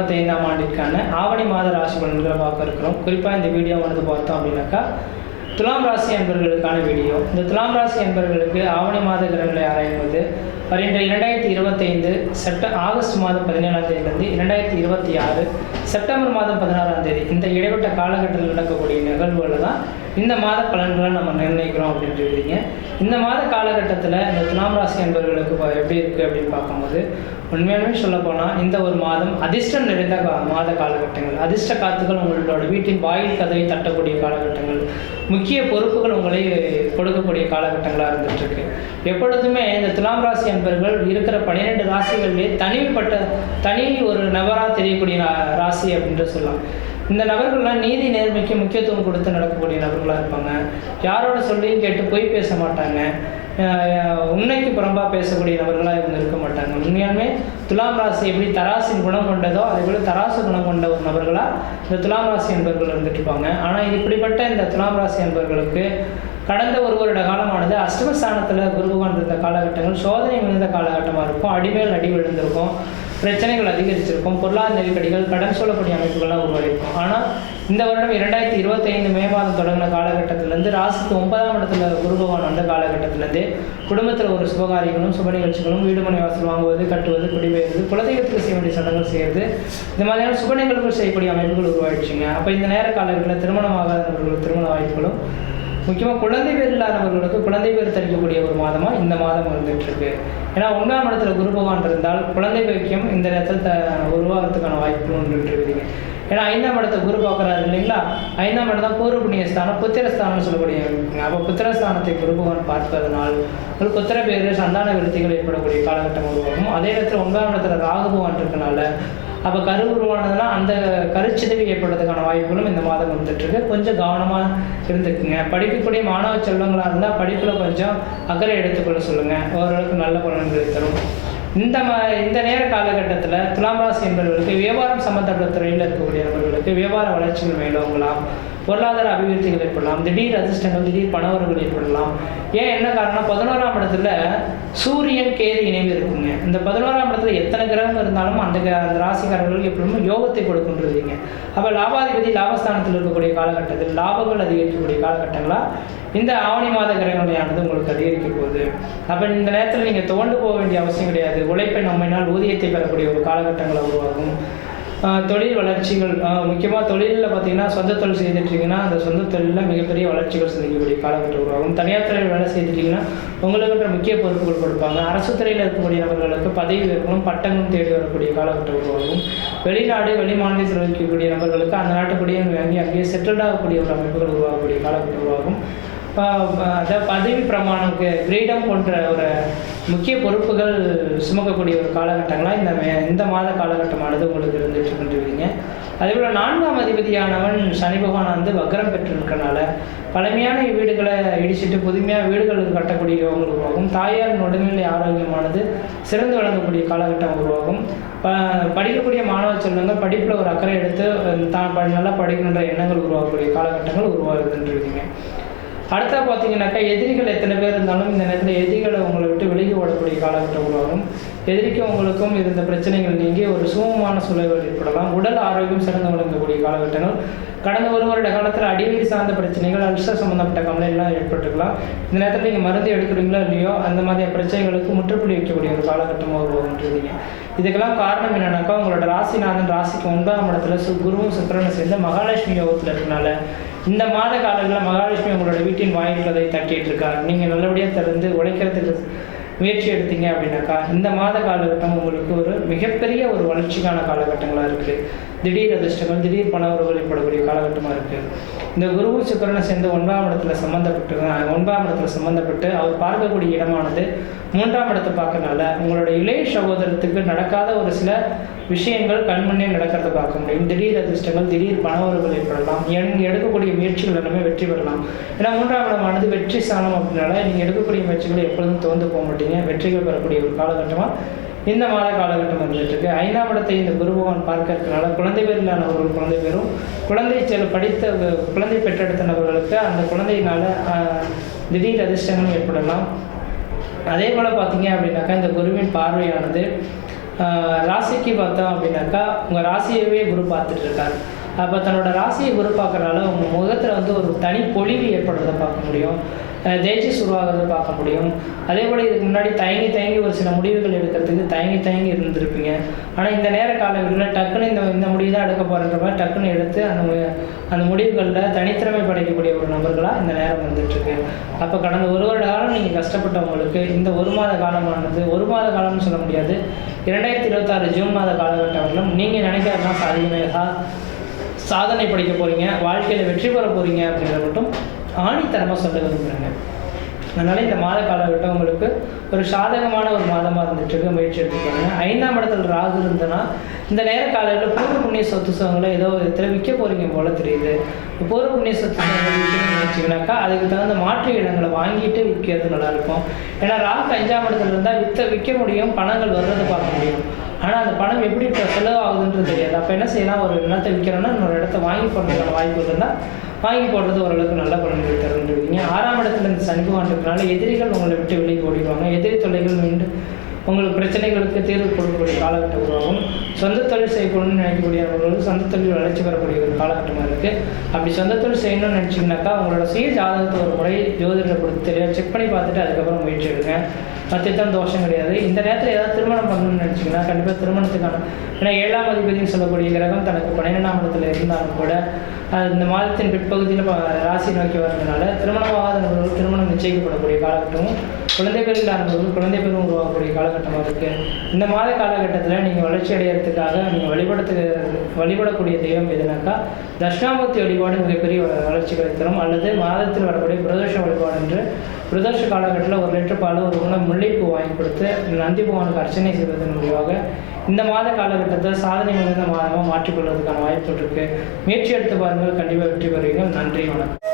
இருபத்தி ஐந்தாம் ஆண்டிற்கான ஆவணி மாத ராசி பலன்களை பார்க்க இருக்கிறோம் குறிப்பாக இந்த வீடியோ வந்து பார்த்தோம் அப்படின்னாக்கா துலாம் ராசி என்பர்களுக்கான வீடியோ இந்த துலாம் ராசி என்பர்களுக்கு ஆவணி மாத கிரகங்களை ஆராயும்போது வருகின்ற இரண்டாயிரத்தி இருபத்தைந்து செப்ட ஆகஸ்ட் மாதம் பதினேழாம் தேதியிலிருந்து இரண்டாயிரத்தி இருபத்தி ஆறு செப்டம்பர் மாதம் பதினாறாம் தேதி இந்த இடைப்பட்ட காலகட்டத்தில் நடக்கக்கூடிய நிகழ்வுகளை தான் இந்த மாத பலன்களை நம்ம நிர்ணயிக்கிறோம் அப்படின்னு சொல்லியிருக்கீங்க இந்த மாத காலகட்டத்தில் இந்த துலாம் ராசி என்பவர்களுக்கு எப்படி இருக்குது அப்படின்னு பார்க்கும்போது உண்மையாலுமே சொல்ல போனால் இந்த ஒரு மாதம் அதிர்ஷ்டம் நிறைந்த மாத காலகட்டங்கள் அதிர்ஷ்ட காத்துகள் உங்களோட வீட்டின் வாயில் கதவை தட்டக்கூடிய காலகட்டங்கள் முக்கிய பொறுப்புகள் உங்களை கொடுக்கக்கூடிய காலகட்டங்களாக இருந்துகிட்ருக்கு எப்பொழுதுமே இந்த துலாம் ராசி என்பவர்கள் இருக்கிற பன்னிரெண்டு ராசிகள்லேயே தனிப்பட்ட தனி ஒரு நபராக தெரியக்கூடிய ராசி அப்படின்ட்டு சொல்லலாம் இந்த நபர்கள்லாம் நீதி நேர்மைக்கு முக்கியத்துவம் கொடுத்து நடக்கக்கூடிய நபர்களாக இருப்பாங்க யாரோட சொல்லியும் கேட்டு போய் பேச மாட்டாங்க உண்மைக்கு புறம்பாக பேசக்கூடிய நபர்களாக இவங்க இருக்க மாட்டாங்க உண்மையாலுமே துலாம் ராசி எப்படி தராசின் குணம் கொண்டதோ அதே போல் தராசு குணம் கொண்ட ஒரு நபர்களாக இந்த துலாம் ராசி என்பவர்கள் இருந்துட்டு இருப்பாங்க ஆனால் இப்படிப்பட்ட இந்த துலாம் ராசி என்பவர்களுக்கு கடந்த ஒரு வருட காலமானது அஷ்டமஸ்தானத்தில் குரு இருந்த காலகட்டங்கள் சோதனை விழுந்த காலகட்டமாக இருக்கும் அடிமேல் அடி விழுந்திருக்கும் பிரச்சனைகள் அதிகரிச்சிருக்கும் பொருளாதார நெருக்கடிகள் கடன் சொல்லக்கூடிய அமைப்புகள்லாம் உருவாகிருக்கும் ஆனால் இந்த வருடம் இரண்டாயிரத்தி இருபத்தைந்து மே மாதம் தொடங்கின காலகட்டத்திலேருந்து ராசிக்கு ஒன்பதாம் இடத்துல குரு பகவான் வந்த காலகட்டத்திலேருந்து குடும்பத்தில் ஒரு சுபகாரியங்களும் சுப நிகழ்ச்சிகளும் வீடு மனை வாசல் வாங்குவது கட்டுவது குடிபெயர்வது குலதெய்வத்துக்கு செய்ய வேண்டிய சடங்குகள் செய்யறது இந்த மாதிரியான சுப நிகழ்வுகள் செய்யக்கூடிய அமைப்புகள் உருவாயிடுச்சுங்க அப்போ இந்த நேர காலங்களில் திருமணமாகாதவர்களுக்கு திருமண வாய்ப்புகளும் முக்கியமாக குழந்தை பேர் இல்லாதவர்களுக்கு குழந்தை பேர் தெரியக்கூடிய ஒரு மாதமாக இந்த மாதம் வந்துட்டுருக்கு ஏன்னா ஒன்றாம் இடத்துல குரு பகவான் இருந்தால் குழந்தை பைக்கியம் இந்த நேரத்தில் உருவாகிறதுக்கான வாய்ப்பு இருக்குதுங்க ஏன்னா ஐந்தாம் இடத்தை குரு பார்க்குறாரு இல்லைங்களா ஐந்தாம் இடம் தான் பூர்வ புண்ணியஸ்தானம் புத்திரஸ்தானம்னு சொல்லக்கூடிய அப்போ புத்திரஸ்தானத்தை குரு பகவான் பார்ப்பதனால் ஒரு புத்திர பேர் சந்தான விருத்திகள் ஏற்படக்கூடிய காலகட்டம் உருவாகும் அதே நேரத்தில் ஒன்பதாம் இடத்துல ராகு பகவான் இருக்கனால அப்போ கரு உருவானதுன்னா அந்த கருச்சிதவி ஏற்படுறதுக்கான வாய்ப்புகளும் இந்த மாதம் இருந்துட்டுருக்கு கொஞ்சம் கவனமாக இருந்துக்குங்க படிக்கக்கூடிய மாணவ செல்வங்களாக இருந்தால் படிப்பில் கொஞ்சம் அக்கறை எடுத்துக்கொள்ள சொல்லுங்கள் ஓரளவுக்கு நல்ல பலன்களை தரும் இந்த மா இந்த நேர காலகட்டத்தில் துலாம் ராசி என்பவர்களுக்கு வியாபாரம் சம்பந்தப்பட்ட துறையில் இருக்கக்கூடிய நபர்களுக்கு வியாபார வளர்ச்சிகள் மேலவங்களாம் பொருளாதார அபிவிருத்திகள் ஏற்படலாம் திடீர் அதிர்ஷ்டங்கள் திடீர் பணவரவுகள் ஏற்படலாம் ஏன் என்ன காரணம் பதினோராம் இடத்துல சூரியன் கேது இணைவு இருக்குங்க இந்த பதினோராம் இடத்துல எத்தனை கிரகம் இருந்தாலும் அந்த அந்த ராசிக்காரர்களுக்கு எப்படியும் யோகத்தை கொடுக்கின்றதுங்க அப்போ லாபாதிபதி லாபஸ்தானத்தில் இருக்கக்கூடிய காலகட்டத்தில் லாபங்கள் அதிகரிக்கக்கூடிய காலகட்டங்களாக இந்த ஆவணி மாத கிரகங்களையானது உங்களுக்கு அதிகரிக்க போகுது அப்போ இந்த நேரத்தில் நீங்கள் தோண்டு போக வேண்டிய அவசியம் கிடையாது உழைப்பை நம்மினால் ஊதியத்தை பெறக்கூடிய ஒரு காலகட்டங்களை உருவாகும் தொழில் வளர்ச்சிகள் முக்கியமாக தொழிலில் பார்த்தீங்கன்னா சொந்த தொழில் செய்துட்டுருக்கீங்கன்னா அந்த சொந்த தொழிலில் மிகப்பெரிய வளர்ச்சிகள் சந்திக்கக்கூடிய காலகட்டம் உருவாகும் தனியார் துறையில் வேலை செய்துட்டிங்கன்னா உங்களுக்குன்ற முக்கிய பொறுப்புகள் கொடுப்பாங்க அரசு துறையில் இருக்கக்கூடிய நபர்களுக்கு பதவி உயர்வும் பட்டங்களும் தேடி வரக்கூடிய காலகட்டம் உருவாகும் வெளிநாடு வெளிமாநிலத்தில் இருக்கக்கூடிய நபர்களுக்கு அந்த நாட்டுக்குடியே வாங்கி அங்கேயே செட்டில்டாகக்கூடிய ஒரு அமைப்புகள் உருவாகக்கூடிய காலகட்டம் உருவாகும் அதாவது பதவி பிரமாணம் கிரீடம் போன்ற ஒரு முக்கிய பொறுப்புகள் சுமக்கக்கூடிய ஒரு காலகட்டங்களா இந்த இந்த மாத காலகட்டமானது உங்களுக்கு இருந்துட்டு கொண்டிருக்கீங்க அதே போல் நான்காம் அதிபதியானவன் சனி பகவான் வந்து வக்ரம் பெற்றிருக்கனால பழமையான வீடுகளை இடிச்சிட்டு புதுமையாக வீடுகள் கட்டக்கூடிய உருவாகும் தாயாரின் உடல்நிலை ஆரோக்கியமானது சிறந்து வழங்கக்கூடிய காலகட்டம் உருவாகும் ப படிக்கக்கூடிய மாணவ செல்வங்கள் படிப்பில் ஒரு அக்கறை எடுத்து தான் நல்லா படிக்கணுன்ற எண்ணங்கள் உருவாகக்கூடிய காலகட்டங்கள் உருவாகுதுன்றிருக்கீங்க அடுத்தா பார்த்தீங்கன்னாக்கா எதிரிகள் எத்தனை பேர் இருந்தாலும் இந்த நேரத்தில் எதிரிகளை உங்களை விட்டு விலகி ஓடக்கூடிய காலகட்டம் உருவாகும் எதிரிக்கும் உங்களுக்கும் இருந்த பிரச்சனைகள் நீங்கி ஒரு சுமமான சூழல்கள் ஏற்படலாம் உடல் ஆரோக்கியம் சிறந்து விளங்கக்கூடிய காலகட்டங்கள் கடந்த ஒரு வருட காலத்தில் அடிவயிறு சார்ந்த பிரச்சனைகள் அல்சர் சம்மந்தப்பட்ட கவலைகள்லாம் ஏற்பட்டுக்கலாம் இந்த நேரத்தில் நீங்கள் மருந்து எடுக்கிறீங்களோ இல்லையோ அந்த மாதிரி பிரச்சனைகளுக்கு முற்றுப்புள்ளி வைக்கக்கூடிய ஒரு காலகட்டமாக உருவாகிட்டுருக்கீங்க இதுக்கெல்லாம் காரணம் என்னன்னாக்கா உங்களோட ராசிநாதன் ராசிக்கு ஒன்பதாம் இடத்துல குருவும் சுக்கரனும் சேர்ந்து மகாலட்சுமி யோகத்தில் இருக்கனால இந்த மாத காலங்களில் மகாலட்சுமி உங்களோட வீட்டின் வாயில்களை தட்டிட்டு இருக்கார் நீங்கள் நல்லபடியாக திறந்து உழைக்கிறதுக்கு முயற்சி எடுத்தீங்க அப்படின்னாக்கா இந்த மாத காலகட்டம் உங்களுக்கு ஒரு மிகப்பெரிய ஒரு வளர்ச்சிக்கான காலகட்டங்களாக இருக்குது திடீர் அதிர்ஷ்டங்கள் திடீர் பண உறவுகள் ஏற்படக்கூடிய காலகட்டமாக இருக்குது இந்த குரு சுக்கரனை சேர்ந்து ஒன்றாம் இடத்துல சம்மந்தப்பட்டு ஒன்றாம் இடத்துல சம்மந்தப்பட்டு அவர் பார்க்கக்கூடிய இடமானது மூன்றாம் இடத்தை பார்க்கறனால உங்களோட இளைய சகோதரத்துக்கு நடக்காத ஒரு சில விஷயங்கள் கண்மண்ணே நடக்கிறத பார்க்க முடியும் திடீர் அதிர்ஷ்டங்கள் திடீர் பணவர்கள் ஏற்படலாம் என் எடுக்கக்கூடிய முயற்சிகள் எல்லாமே வெற்றி பெறலாம் ஏன்னா மூன்றாம் இடமானது வெற்றி சாணம் அப்படின்னால நீங்கள் எடுக்கக்கூடிய முயற்சிகள் எப்பொழுதும் தோந்து போக மாட்டீங்க வெற்றிகள் பெறக்கூடிய ஒரு காலகட்டமாக இந்த மாத காலகட்டம் இருக்கு ஐந்தாம் இடத்தை இந்த குரு பகவான் பார்க்க இருக்கிறனால குழந்தை பேரில்லானவர்கள் குழந்தை பேரும் குழந்தை செல் படித்த குழந்தை பெற்றெடுத்த நபர்களுக்கு அந்த குழந்தையினால் திடீர் அதிர்ஷ்டங்கள் ஏற்படலாம் அதே போல் பார்த்தீங்க அப்படின்னாக்கா இந்த குருவின் பார்வையானது ராசிக்கு பார்த்தோம் அப்படின்னாக்கா உங்கள் ராசியவே குரு பார்த்துட்டு இருக்காரு அப்போ தன்னோட ராசியை குரு பார்க்குறனால உங்கள் முகத்தில் வந்து ஒரு தனி பொழிவு ஏற்படுறதை பார்க்க முடியும் தேஜஸ் உருவாகிறது பார்க்க முடியும் அதே போல் இதுக்கு முன்னாடி தயங்கி தயங்கி ஒரு சில முடிவுகள் எடுக்கிறதுக்கு தயங்கி தயங்கி இருந்திருப்பீங்க ஆனால் இந்த நேர காலகட்டத்தில் டக்குன்னு இந்த இந்த முடிவு தான் எடுக்க போகிறன்ற மாதிரி டக்குன்னு எடுத்து அந்த அந்த முடிவுகளில் தனித்திறமை படைக்கக்கூடிய ஒரு நபர்களாக இந்த நேரம் வந்துட்டுருக்கு அப்போ கடந்த ஒரு வருட காலம் நீங்கள் கஷ்டப்பட்டவங்களுக்கு இந்த ஒரு மாத காலமானது ஒரு மாத காலம்னு சொல்ல முடியாது இரண்டாயிரத்தி இருபத்தாறு ஜூன் மாத காலகட்டங்களிலும் நீங்கள் நினைக்கிறதுனா சாதிக்கணும் சாதனை படிக்க போகிறீங்க வாழ்க்கையில் வெற்றி பெற போகிறீங்க அப்படின்றத மட்டும் ஆணித்தரமாக சொல்ல விரும்புகிறாங்க அதனால் இந்த மாத காலகட்டம் உங்களுக்கு ஒரு சாதகமான ஒரு மாதமாக இருந்துட்டு இருக்க முயற்சி எடுத்துக்காங்க ஐந்தாம் இடத்துல ராகு இருந்ததுன்னா இந்த நேர காலையில் பூர்வ புண்ணிய சொத்து சுகங்களை ஏதோ விதத்தில் விற்க போகிறீங்க போல தெரியுது பூர்வ புண்ணிய சொத்து நினச்சிங்கனாக்கா அதுக்கு தகுந்த மாற்று இடங்களை வாங்கிட்டு விற்கிறது நல்லாயிருக்கும் ஏன்னா ராகு அஞ்சாம் இடத்துல இருந்தால் வித்த விற்க முடியும் பணங்கள் வர்றதை பார்க்க முடியும் ஆனால் அந்த பணம் எப்படி செலவு ஆகுதுன்றது தெரியாது அப்போ என்ன செய்யலாம் ஒரு நிலத்தை விற்கிறோன்னா இன்னொரு இடத்த வாங்கி போடுறதுக்கான வாய்ப்பு இருந்தால் வாங்கி போடுறது ஓரளவுக்கு நல்ல பலன்களை தரும்னு இருக்கீங்க ஆறாம் இடத்துல இந்த சங்கு வாண்டதுனால எதிரிகள் உங்களை விட்டு விலகி ஓடிடுவாங்க எதிரி தொல்லைகள் மீண்டும் உங்களுக்கு பிரச்சனைகளுக்கு தீர்வு கொடுக்கக்கூடிய காலகட்டம் உருவாகும் சொந்த தொழில் நினைக்கக்கூடிய நினைக்கக்கூடியவர்களுக்கு சொந்த தொழில் வளர்ச்சி பெறக்கூடிய ஒரு காலகட்டமாக இருக்குது அப்படி சொந்த தொழில் செய்யணும்னு நினச்சிங்கனாக்கா அவங்களோட சுய ஜாதகத்தை ஒரு முறை ஜோதிடரை கொடுத்து தெரியாது செக் பண்ணி பார்த்துட்டு அதுக்கப்புறம் முயற்சி எடுங்க மத்தியதான் தோஷம் கிடையாது இந்த நேரத்தில் ஏதாவது திருமணம் பண்ணணும்னு நினச்சிங்கன்னா கண்டிப்பாக திருமணத்துக்கான ஏன்னா ஏழாம் அதிபதினு சொல்லக்கூடிய கிரகம் தனக்கு பன்னிரெண்டாம் இடத்துல இருந்தாலும் கூட இந்த மாதத்தின் பிற்பகுதியில் ராசி நோக்கி வரதுனால திருமணமாக திருமணம் நிச்சயிக்கப்படக்கூடிய காலகட்டமும் குழந்தைகளில் ஆனவர்கள் குழந்தை பெரும் உருவாகக்கூடிய காலகட்டமாக இருக்குது இந்த மாத காலகட்டத்தில் நீங்கள் வளர்ச்சி அடையிறதுக்காக நீங்கள் வழிபடுத்து வழிபடக்கூடிய தெய்வம் எதுனாக்கா தட்சிணாமூர்த்தி வழிபாடு மிகப்பெரிய வளர்ச்சி கிடைத்தரும் அல்லது மாதத்தில் வரக்கூடிய பிரதோஷ வழிபாடு என்று பிரதோஷ காலகட்டத்தில் ஒரு லிட்டர் பால் ஒரு உணவு முல்லைப்பூ வாங்கி கொடுத்து நந்தி பகவானுக்கு அர்ச்சனை செய்வதன் முடிவாக இந்த மாத காலகட்டத்தை சாதனை மிகுந்த மாதமாக மாற்றிக்கொள்வதற்கான வாய்ப்பு இருக்குது முயற்சி எடுத்து பாருங்கள் கண்டிப்பாக வெற்றி பெறுவீர்கள் நன்றி வணக்கம்